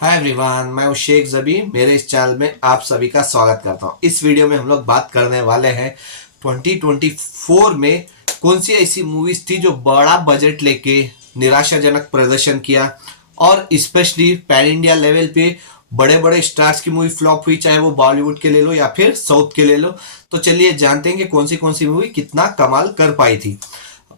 Hi everyone, मैं हूं शेख जबी। मेरे इस चैनल में आप सभी का स्वागत करता हूं। इस वीडियो में हम लोग बात करने वाले हैं 2024 में कौन सी ऐसी मूवीज थी जो बड़ा बजट लेके निराशाजनक प्रदर्शन किया और स्पेशली पैन इंडिया लेवल पे बड़े बड़े स्टार्स की मूवी फ्लॉप हुई, चाहे वो बॉलीवुड के ले लो या फिर साउथ के ले लो। तो चलिए जानते हैं कि कौन सी मूवी कितना कमाल कर पाई थी।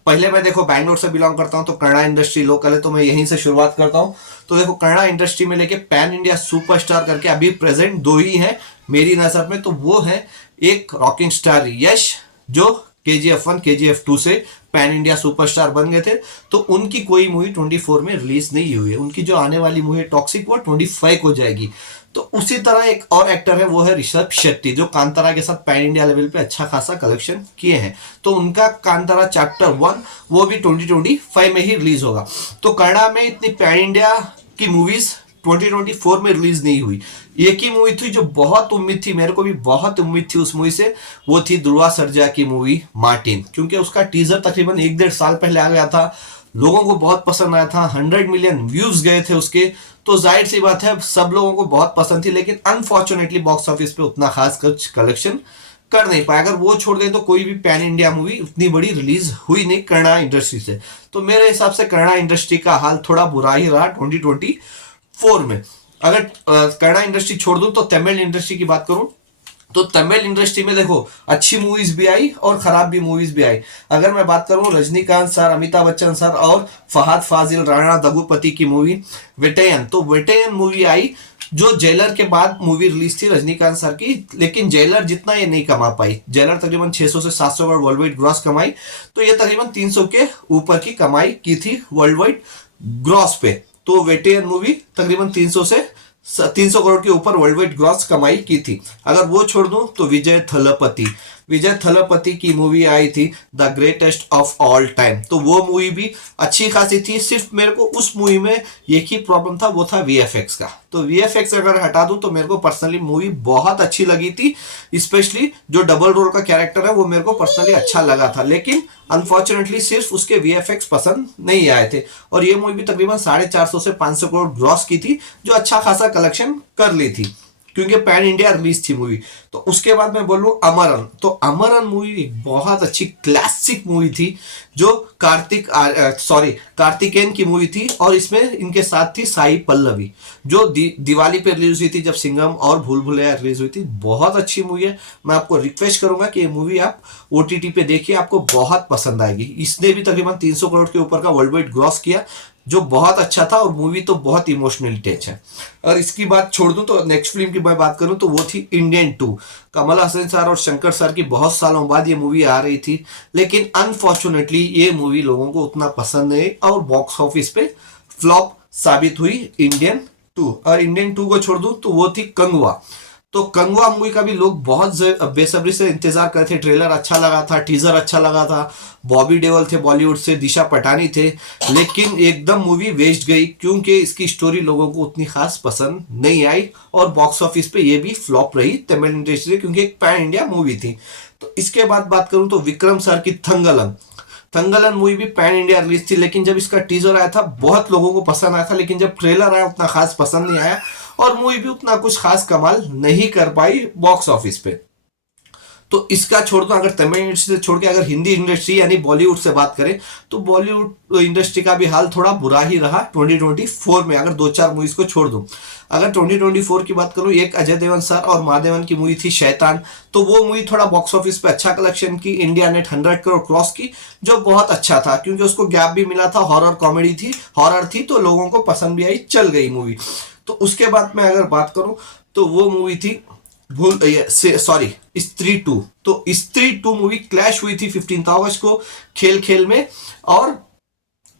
पहले मैं देखो बैंगलोर से बिलोंग करता हूँ, तो कन्नड़ा इंडस्ट्री लोकल है, तो मैं यहीं से शुरुआत करता हूँ। तो देखो कन्नड़ा इंडस्ट्री में लेके पैन इंडिया सुपरस्टार करके अभी प्रेजेंट दो ही हैं मेरी नजर में। तो वो है एक रॉकिंग स्टार यश, जो KGF 1 KGF 2 से पैन इंडिया सुपरस्टार बन गए थे। तो उनकी कोई मूवी 24 में रिलीज नहीं हुई है। उनकी जो आने वाली मूवी टॉक्सिक वो 25 को जाएगी। तो उसी तरह एक और एक्टर है, वो है ऋषभ शेट्टी, जो कांतारा के साथ पैन इंडिया लेवल पे अच्छा खासा कलेक्शन किए हैं। तो उनका कांतारा चैप्टर 1 वो भी 2025 में ही रिलीज होगा। तो कन्नड़ा में इतनी पैन इंडिया की मूवीज 2024 में रिलीज नहीं हुई। एक ही मूवी थी जो बहुत उम्मीद थी, मेरे को भी बहुत उम्मीद थी उस मूवी से, वो थी ध्रुवा सर्जा की मूवी मार्टिन। क्योंकि उसका टीजर तकरीबन 1-1.5 साल पहले आ गया था, लोगों को बहुत पसंद आया था, 100 मिलियन व्यूज गए थे उसके। तो जाहिर सी बात है सब लोगों को बहुत पसंद थी, लेकिन अनफॉर्चुनेटली बॉक्स ऑफिस पे उतना खास कुछ कलेक्शन कर नहीं पाया। अगर वो छोड़ गए तो कोई भी पैन इंडिया मूवी उतनी बड़ी रिलीज हुई नहीं कन्नड़ा इंडस्ट्री से। तो मेरे हिसाब से कन्नड़ा इंडस्ट्री का हाल थोड़ा बुरा ही रहा 2024 में। अगर कन्नड़ा इंडस्ट्री छोड़ दूं तो तमिल इंडस्ट्री की बात करूं, तो तमिल इंडस्ट्री में देखो अच्छी मूवीज भी आई और खराब भी मूवीज भी आई। अगर मैं बात करूं रजनीकांत सर, अमिताभ बच्चन सर और फहद फाजिल, राणा दगुपति की मूवी वेटेयन, तो वेटेयन मूवी आई जो जेलर के बाद मूवी रिलीज थी रजनीकांत सर की, लेकिन जेलर जितना ये नहीं कमा पाई। जेलर तकरीबन 600 से 700 करोड़ वर्ल्ड वाइड ग्रॉस कमाई, तो ये तकरीबन 300 के ऊपर की कमाई की थी वर्ल्ड वाइड ग्रॉस पे। तो वेटेयन मूवी तकरीबन 300 करोड़ के ऊपर वर्ल्ड वाइड ग्रॉस कमाई की थी। अगर वो छोड़ दूं तो विजय थलपति की मूवी आई थी the greatest of all time. तो वो मूवी भी अच्छी खासी थी। सिर्फ मेरे को उस मूवी में एक ही प्रॉब्लम था, वो था VFX का। तो VFX अगर हटा दूं तो मेरे को पर्सनली मूवी बहुत अच्छी लगी थी। स्पेशली जो डबल रोल का कैरेक्टर है वो मेरे को पर्सनली अच्छा लगा था, लेकिन अनफॉर्चुनेटली सिर्फ उसके VFX पसंद नहीं आए थे। और ये मूवी भी तकरीबन 450 से 500 करोड़ ग्रॉस की थी, जो अच्छा खासा कलेक्शन कर ली थी क्योंकि पैन इंडिया रिलीज थी मूवी। तो उसके बाद मैं बोलूं अमरन, तो अमरन मूवी एक बहुत अच्छी क्लासिक मूवी थी, जो कार्तिकेयन की मूवी थी। और इसमें इनके साथ थी साई पल्लवी, जो दिवाली पे रिलीज हुई थी जब सिंघम और भूल भुलैया रिलीज हुई थी। बहुत अच्छी मूवी है। मैं आपको रिक्वेस्ट करूंगा कि ये मूवी आप OTT पे देखिए, आपको बहुत पसंद आएगी। इसने भी तकरीबन 300 करोड़ के ऊपर का वर्ल्ड वाइड ग्रॉस किया, जो बहुत अच्छा था। और मूवी तो बहुत इमोशनली टच है। और इसकी बात छोड़ दूं तो नेक्स्ट फिल्म की मैं बात करूं तो वो थी इंडियन 2। कमल हसन सर और शंकर सर की बहुत सालों बाद ये मूवी आ रही थी, लेकिन अनफॉर्चुनेटली ये मूवी लोगों को उतना पसंद नहीं और बॉक्स ऑफिस पे फ्लॉप साबित हुई इंडियन 2। और इंडियन 2 को छोड़ दूं तो वो थी कंगवा। तो कंगवा मूवी का भी लोग बहुत बेसब्री से इंतजार कर रहे थे। ट्रेलर अच्छा लगा था, टीजर अच्छा लगा था, बॉबी देओल थे बॉलीवुड से, दिशा पटानी थे, लेकिन एकदम मूवी वेस्ट गई क्योंकि इसकी स्टोरी लोगों को उतनी खास पसंद नहीं आई। और बॉक्स ऑफिस पे ये भी फ्लॉप रही तमिल इंडस्ट्री, क्योंकि एक पैन इंडिया मूवी थी। तो इसके बाद बात करूं तो विक्रम सर की थंगलन मूवी भी पैन इंडिया रिलीज थी, लेकिन जब इसका टीजर आया था बहुत लोगों को पसंद आया था, लेकिन जब ट्रेलर आया उतना खास पसंद नहीं आया और मूवी भी उतना कुछ खास कमाल नहीं कर पाई बॉक्स ऑफिस पे। तो इसका छोड़ दो, अगर तमिल इंडस्ट्री से छोड़ के अगर हिंदी इंडस्ट्री यानी बॉलीवुड से बात करें तो बॉलीवुड इंडस्ट्री का भी हाल थोड़ा बुरा ही रहा 2024 में। अगर 2-4 मूवीज को छोड़ दूं, अगर 2024 की बात करूं, एक अजय देवगन सर और महादेवन की मूवी थी शैतान। तो वो मूवी थोड़ा बॉक्स ऑफिस पे अच्छा कलेक्शन की, इंडिया नेट 100 करोड़ क्रॉस की, जो बहुत अच्छा था क्योंकि उसको गैप भी मिला था। हॉरर कॉमेडी थी, हॉरर थी, तो लोगों को पसंद भी आई, चल गई मूवी। तो उसके बाद मैं अगर बात करूं तो वो मूवी थी स्त्री 2। तो स्त्री 2 मूवी क्लैश हुई थी 15 अगस्त को खेल खेल में और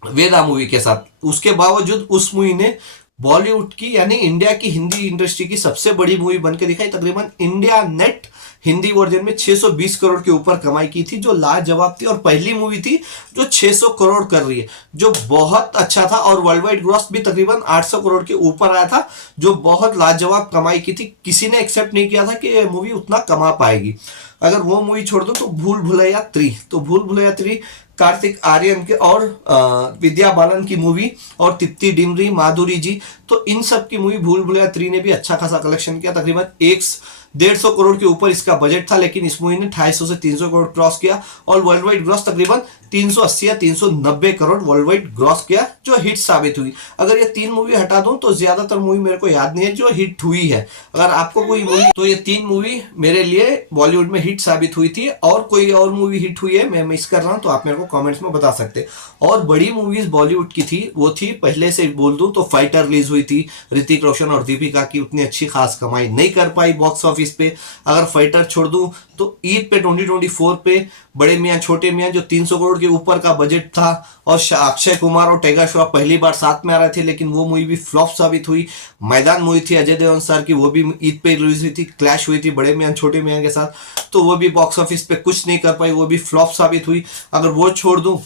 वेदा मूवी के साथ। उसके बावजूद उस मूवी ने बॉलीवुड की यानी इंडिया की हिंदी इंडस्ट्री की सबसे बड़ी मूवी बनकर दिखाई। तकरीबन इंडिया नेट हिंदी वर्जन में 620 करोड़ के ऊपर कमाई की थी, जो लाजवाब थी। और पहली मूवी थी जो 600 करोड़ कर रही है, जो बहुत अच्छा था। और वर्ल्ड वाइड ग्रॉस भी तकरीबन 800 करोड़ के ऊपर आया था, जो बहुत लाजवाब कमाई की थी। किसी ने एक्सेप्ट नहीं किया था कि ये मूवी उतना कमा पाएगी। अगर वो मूवी छोड़ दो तो भूल भुलैया 3, तो भूल भुलैया 3 कार्तिक आर्यन के और विद्या बालन की मूवी और तिप्ती डिमरी माधुरी जी। तो इन सब की मूवी भूल भुलैया 3 ने भी अच्छा खासा कलेक्शन किया, तकरीबन 150 करोड़ के ऊपर इसका बजट था, लेकिन इस मूवी ने 250 से 300 करोड़ क्रॉस किया और वर्ल्ड वाइड ग्रॉस तकरीबन 380 या 390 करोड़ वर्ल्ड वाइड ग्रॉस किया, जो हिट साबित हुई। अगर ये 3 मूवी हटा दूं तो ज्यादातर मूवी मेरे को याद नहीं है जो हिट हुई है। अगर आपको कोई मूवी, तो ये 3 मूवी मेरे लिए बॉलीवुड में हिट साबित हुई थी, और कोई और मूवी हिट हुई है मैं मिस कर रहा हूं तो आप मेरे को कमेंट्स में बता सकते। और बड़ी मूवीज बॉलीवुड की थी, वो थी, पहले से बोल दूं तो फाइटर रिलीज हुई थी ऋतिक रोशन और दीपिका की, उतनी अच्छी खास कमाई नहीं कर पाई बॉक्स ऑफिस पे। अगर फाइटर छोड़ दूं तो ईद पे 2024 पे बड़े मियां छोटे मियां जो 300 करोड़ के ऊपर का बजट था, और अक्षय कुमार और टाइगर श्रॉफ पहली बार साथ में आ रहे थे, लेकिन वो मूवी भी फ्लॉप साबित हुई। मैदान मूवी थी अजय देवगन सर की, वो भी ईद पे रिलीज हुई थी, क्लैश हुई थी बड़े मियां छोटे मियां के साथ, तो वो भी बॉक्स ऑफिस पे कुछ नहीं कर पाई, वो भी फ्लॉप साबित हुई। अगर वो छोड़ दूं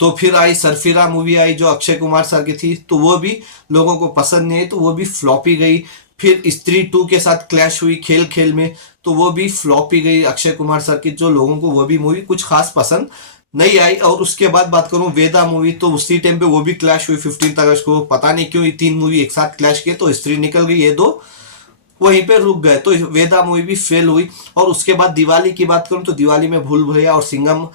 तो फिर आई सरफिरा मूवी आई जो अक्षय कुमार सर की थी, तो वो भी लोगों को पसंद नहीं आई, तो वो भी फ्लॉप ही गई। फिर स्त्री 2 के साथ क्लैश हुई खेल खेल में, तो वो भी फ्लॉप ही गई अक्षय कुमार सर की, जो लोगों को वो भी मूवी कुछ खास पसंद नहीं आई। और उसके बाद बात करूं वेदा मूवी, तो उसी टाइम पे वो भी क्लैश हुई 15 अगस्त को, पता नहीं क्यों ये 3 मूवी एक साथ क्लैश किए, तो स्त्री निकल गई, ये 2 वहीं पे रुक गए, तो वेदा मूवी भी फेल हुई। और उसके बाद दिवाली की बात करूं तो दिवाली में भूल भुलैया और सिंघम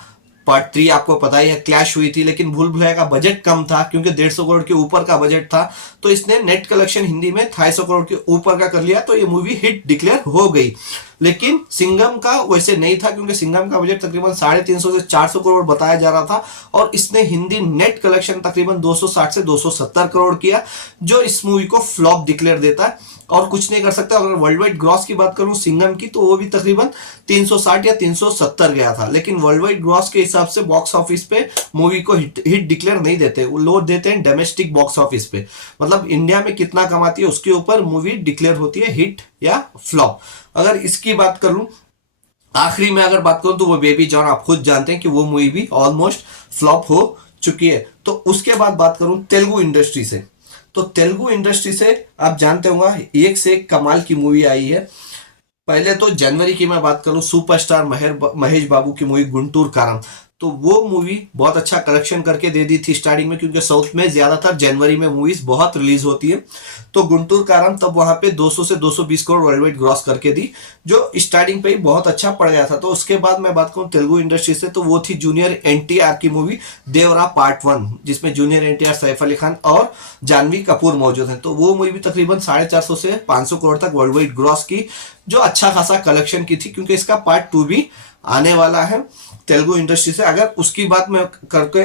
पार्ट 3 आपको पता ही है क्लैश हुई थी, लेकिन भूल भुलैया का बजट कम था क्योंकि 150 करोड़ के ऊपर का बजट था, तो इसने नेट कलेक्शन हिंदी में 250 करोड़ के ऊपर का कर लिया, तो ये मूवी हिट डिक्लेयर हो गई। लेकिन सिंघम का वैसे नहीं था क्योंकि सिंघम का बजट तकरीबन 350 से 400 करोड़ बताया जा रहा था, और इसने हिंदी नेट कलेक्शन तकरीबन 260 से 270 करोड़ किया, जो इस मूवी को फ्लॉप डिक्लेयर देता है और कुछ नहीं कर सकता। अगर वर्ल्ड वाइड ग्रॉस की बात करूं सिंघम की, तो वो भी तकरीबन 360 या 370 गया था, लेकिन वर्ल्ड वाइड ग्रॉस के हिसाब से बॉक्स ऑफिस पे मूवी को हिट डिक्लेयर नहीं देते, वो लोड देते हैं डोमेस्टिक बॉक्स ऑफिस पे, मतलब इंडिया में कितना कमाती है उसके ऊपर मूवी डिक्लेयर होती है हिट या फ्लॉप। अगर इसकी बात करूं आखिरी में अगर बात करूं तो वो बेबी जॉन, आप खुद जानते हैं कि वो मूवी भी ऑलमोस्ट फ्लॉप हो चुकी है। तो उसके बाद बात करूं तेलुगु इंडस्ट्री से, तो तेलुगु इंडस्ट्री से आप जानते होंगे एक से एक कमाल की मूवी आई है। पहले तो जनवरी की मैं बात करूं सुपरस्टार महेश बाबू की मूवी गुंटूर कारम, तो वो मूवी बहुत अच्छा कलेक्शन करके दे दी थी स्टार्टिंग में, क्योंकि साउथ में ज्यादातर जनवरी में मूवीज बहुत रिलीज होती है, तो गुंटूर कारम तब वहां पे 200 से 220 करोड़ वर्ल्ड वाइड ग्रॉस करके दी, जो स्टार्टिंग पे ही बहुत अच्छा पड़ गया था। तो उसके बाद मैं बात करूं तेलुगु इंडस्ट्री से, तो वो थी जूनियर एनटीआर की मूवी देवरा पार्ट 1, जिसमें जूनियर एनटीआर, सैफ अली खान और जानवी कपूर मौजूद हैं। तो वो मूवी भी तकरीबन 450 से 500 करोड़ तक वर्ल्ड वाइड ग्रॉस की, जो अच्छा खासा कलेक्शन की थी, क्योंकि इसका पार्ट 2 भी आने वाला है तेलुगु इंडस्ट्री से। अगर उसकी बात मैं करके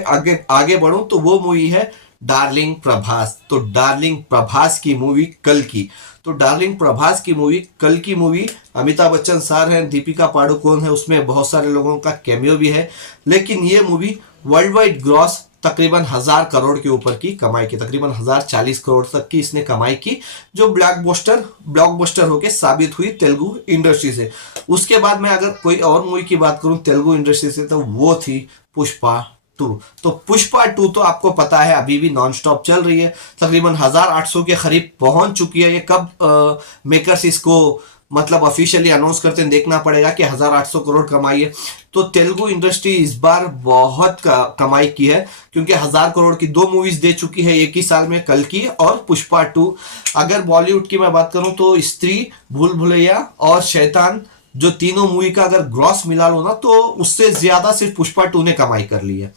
आगे बढ़ूं तो वो मूवी है डार्लिंग प्रभास। तो डार्लिंग प्रभास की मूवी कल की, तो डार्लिंग प्रभास की मूवी कल की मूवी अमिताभ बच्चन सर हैं, दीपिका पाडुकोण है, उसमें बहुत सारे लोगों का कैमियो भी है, लेकिन ये मूवी वर्ल्ड वाइड ग्रॉस तकरीबन 1000 करोड़ के ऊपर की कमाई की, तकरीबन 1040 करोड़ तक की इसने कमाई की, जो ब्लॉकबस्टर होके साबित हुई तेलुगु इंडस्ट्री से। उसके बाद मैं अगर कोई और मूवी की बात करूं तेलुगु इंडस्ट्री से, तो वो थी पुष्पा 2। तो पुष्पा 2 तो आपको पता है अभी भी नॉन स्टॉप चल रही है, तकरीबन 1800 के करीब पहुंच चुकी है। ये कब मेकर्स इसको मतलब ऑफिशियली अनाउंस करते हैं, देखना पड़ेगा कि 1800 करोड़ कमाई है। तो तेलुगु इंडस्ट्री इस बार बहुत कमाई की है, क्योंकि 1000 करोड़ की 2 मूवीज दे चुकी है एक ही साल में, कल की और पुष्पा 2। अगर बॉलीवुड की मैं बात करूं तो स्त्री, भूल भुलैया और शैतान, जो तीनों मूवी का अगर ग्रॉस मिला लो ना, तो उससे ज्यादा सिर्फ पुष्पा 2 ने कमाई कर ली है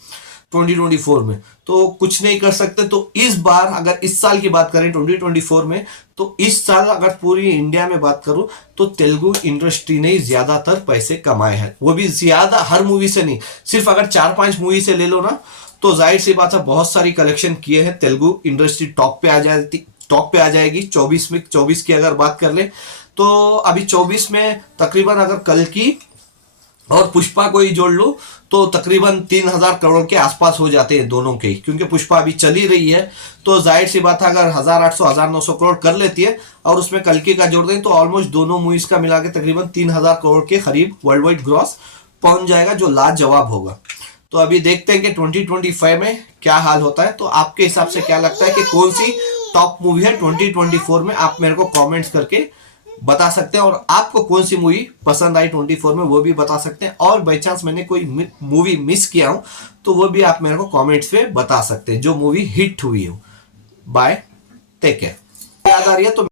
2024 में, तो कुछ नहीं कर सकते। तो इस बार अगर इस साल की बात करें 2024 में, तो इस साल अगर पूरी इंडिया में बात करूं तो तेलुगु इंडस्ट्री ने ज्यादातर पैसे कमाए हैं, वो भी ज्यादा हर मूवी से नहीं, सिर्फ अगर 4-5 मूवी से ले लो ना, तो जाहिर सी बात है बहुत सारी कलेक्शन किए हैं, तेलुगु इंडस्ट्री टॉप पे आ जाएगी। 24 की अगर बात कर ले तो अभी 24 में तकरीबन अगर कल की और पुष्पा को ही जोड़ लो तो तकरीबन 3000 करोड़ के आसपास हो जाते हैं दोनों के, क्योंकि पुष्पा अभी चली रही है, तो जाहिर सी बात है अगर 1800-1900 करोड़ कर लेती है और उसमें कल्कि का जोड़ दें, तो ऑलमोस्ट दोनों मूवीज का मिला के तकरीबन 3000 करोड़ के करीब वर्ल्ड वाइड ग्रॉस पहुंच जाएगा, जो लाजवाब होगा। तो अभी देखते हैं कि 2025 में क्या हाल होता है। तो आपके हिसाब से क्या लगता है कि कौन सी टॉप मूवी है 2024 में, आप मेरे को कॉमेंट्स करके बता सकते हैं, और आपको कौन सी मूवी पसंद आई 24 में वो भी बता सकते हैं, और बाई चांस मैंने कोई मूवी मिस किया हूं तो वो भी आप मेरे को कमेंट्स पे बता सकते हैं जो मूवी हिट हुई हो। Bye, take care. याद आ रही है तो